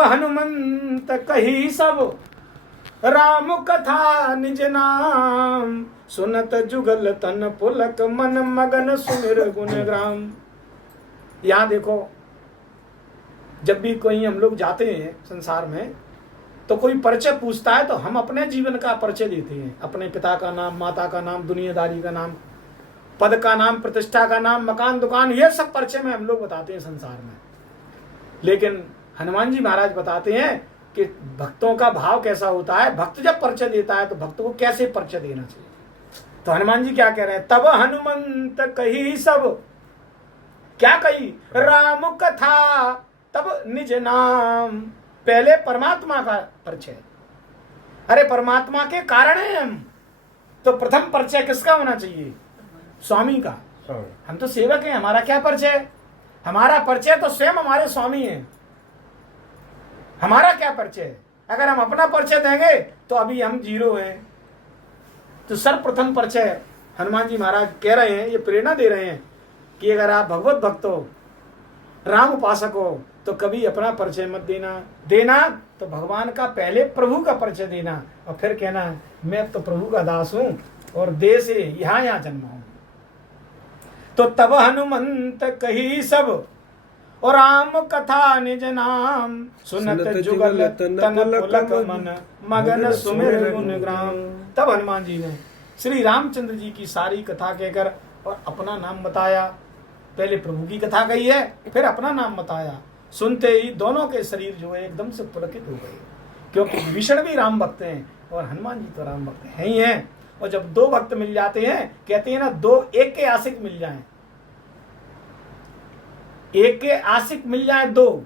हनुमंत कही सब राम कथा निज नाम, सुनत जुगल तन पुलक मन मगन सुमिर गुण ग्राम। यहाँ देखो, जब भी कोई हम लोग जाते हैं संसार में तो कोई परिचय पूछता है तो हम अपने जीवन का परिचय देते हैं, अपने पिता का नाम, माता का नाम, दुनियादारी का नाम, पद का नाम, प्रतिष्ठा का नाम, मकान दुकान, ये सब परिचय में हम लोग बताते हैं संसार में। लेकिन हनुमान जी महाराज बताते हैं कि भक्तों का भाव कैसा होता है, भक्त जब परिचय देता है तो भक्त को कैसे परिचय देना चाहिए। तो हनुमान जी क्या कह रहे हैं, तब हनुमंत कही सब, क्या कही, राम कथा तब निज नाम। पहले परमात्मा का परिचय, अरे परमात्मा के कारण है हम, तो प्रथम परिचय किसका होना चाहिए, स्वामी का। हम तो सेवक हैं, हमारा क्या परिचय, हमारा परिचय तो स्वयं हमारे स्वामी हैं। हमारा क्या परिचय, अगर हम अपना परिचय देंगे तो अभी हम जीरो हैं। तो सर्वप्रथम परिचय हनुमान जी महाराज कह रहे हैं, ये प्रेरणा दे रहे हैं कि अगर आप भगवत भक्त हो, राम उपासक हो, तो कभी अपना परिचय मत देना तो भगवान का पहले प्रभु का परिचय देना, और फिर कहना मैं तो प्रभु का दास हूं और देश से यहाँ जन्मा हूं। तो तब हनुमंत कही सब और राम कथा निज नाम, सुनत जुगल तन पुलक मन मगन सुमिर गुण ग्राम। तब हनुमान जी ने श्री रामचंद्र जी की सारी कथा कहकर और अपना नाम बताया। पहले प्रभु की कथा कही है, फिर अपना नाम बताया। सुनते ही दोनों के शरीर जो है एकदम से पुलकित हो गए, क्योंकि विभीषण भी राम भक्त हैं और हनुमान जी तो राम भक्त हैं ही हैं। और जब दो भक्त मिल जाते हैं, कहते हैं ना, दो एक के आशिक मिल जाएं, एक के आशिक मिल जाए दो।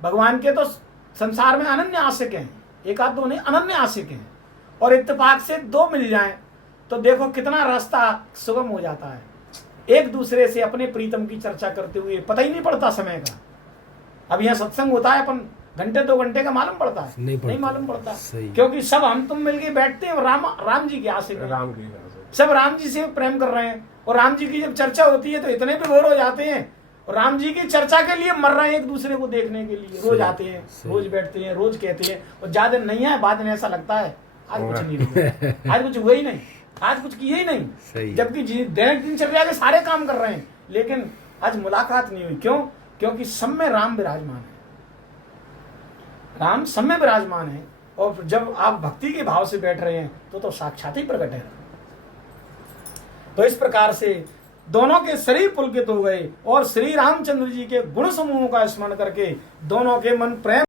भगवान के तो संसार में अनन्य आशिक हैं, एक आध दो नहीं, अनन्य आशिक हैं, और इत्तेफाक से दो मिल जाएं तो देखो कितना रास्ता सुगम हो जाता है। एक दूसरे से अपने प्रीतम की चर्चा करते हुए पता ही नहीं पड़ता समय का। अब यहाँ सत्संग होता है, अपन घंटे 2 घंटे का मालूम पड़ता है, नहीं मालूम पड़ता, क्योंकि सब हम तुम मिलके बैठते हैं और राम जी के आशिक हैं, सब राम जी से प्रेम कर रहे हैं। और राम जी की जब चर्चा होती है तो इतने भी बोर हो जाते हैं, और राम जी की चर्चा के लिए मर रहे हैं, एक दूसरे को देखने के लिए रोज आते हैं, रोज बैठते हैं, रोज कहते हैं। और ज्यादा नहीं है, बाद में ऐसा लगता है आज कुछ नहीं हुआ, आज कुछ हुआ ही नहीं, आज कुछ किया ही नहीं, जबकि दैनिक दिनचर्या के सारे काम कर रहे हैं, लेकिन आज मुलाकात नहीं हुई। क्यों? क्योंकि सब में राम विराजमान है, राम सब में विराजमान है। और जब आप भक्ति के भाव से बैठ रहे हैं तो साक्षात ही प्रकट है। तो इस प्रकार से दोनों के शरीर पुलकित हो गए और श्री रामचंद्र जी के गुण समूहों का स्मरण करके दोनों के मन प्रेम